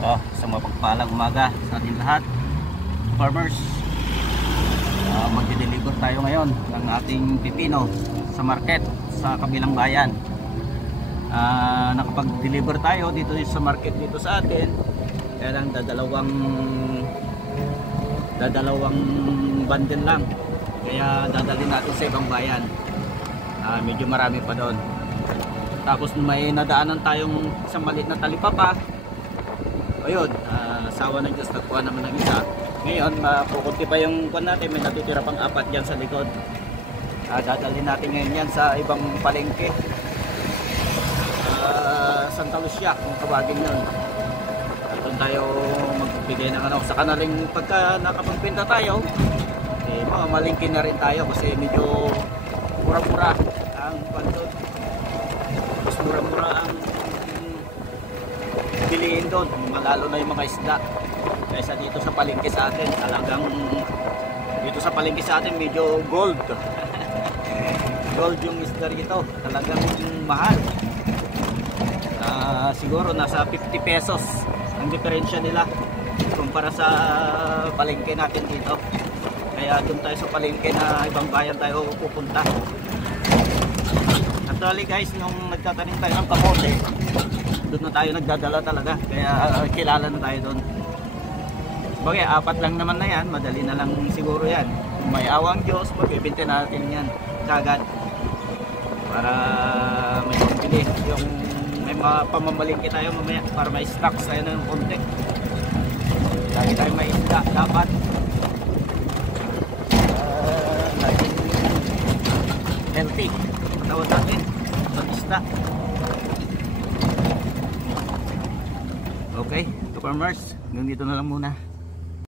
Sa mapagpalang umaga sa ating lahat, farmers. Magde-deliver tayo ngayon ng ating pipino sa market sa kabilang bayan. Nakapag-deliver tayo dito sa market dito sa atin. Kaya lang dadalawang bundle lang. Kaya dadalhin natin sa ibang bayan. Medyo marami pa doon. Tapos may nadaanan tayong isang maliit na talipapa. Ayun, asawa ng Diyos, nagkuha naman ng isa. Ngayon, kukunti pa yung kuha natin. May natutira pang 4 dyan sa likod. Dadalhin natin ngayon yan sa ibang palengke. Santa Lucia, kung tawagin yun. Doon tayo magbigay ng sa kanaling pagka nakapagbenta tayo. Mamalingki na rin tayo kasi medyo mura-mura ang pandod. Mas mura-mura ang bilihin doon, malalo na yung mga isda kaysa dito sa palengke sa atin. Talagang dito sa palengke sa atin medyo gold gold yung isda rito, talagang mahal. Siguro nasa 50 pesos ang diferensya nila kumpara sa palengke natin dito. Kaya doon tayo sa palengke na ibang bayan tayo pupunta. Actually guys, nung nagtatanim tayo ng kamote, doon na tayo nagdadala talaga. Kaya kilala na tayo doon. Bagay, 4 lang naman na yan. Madali na lang siguro yan. Kung may awang Diyos, magbibinti natin yan kagad. Para may pambili. Yung may pamamalingki tayo mamaya para may stock tayo ng konti. Lagi tayo may isda dapat. Laging healthy. Tawag natin sa isda. Okay, to farmers, hanggang dito na lang muna.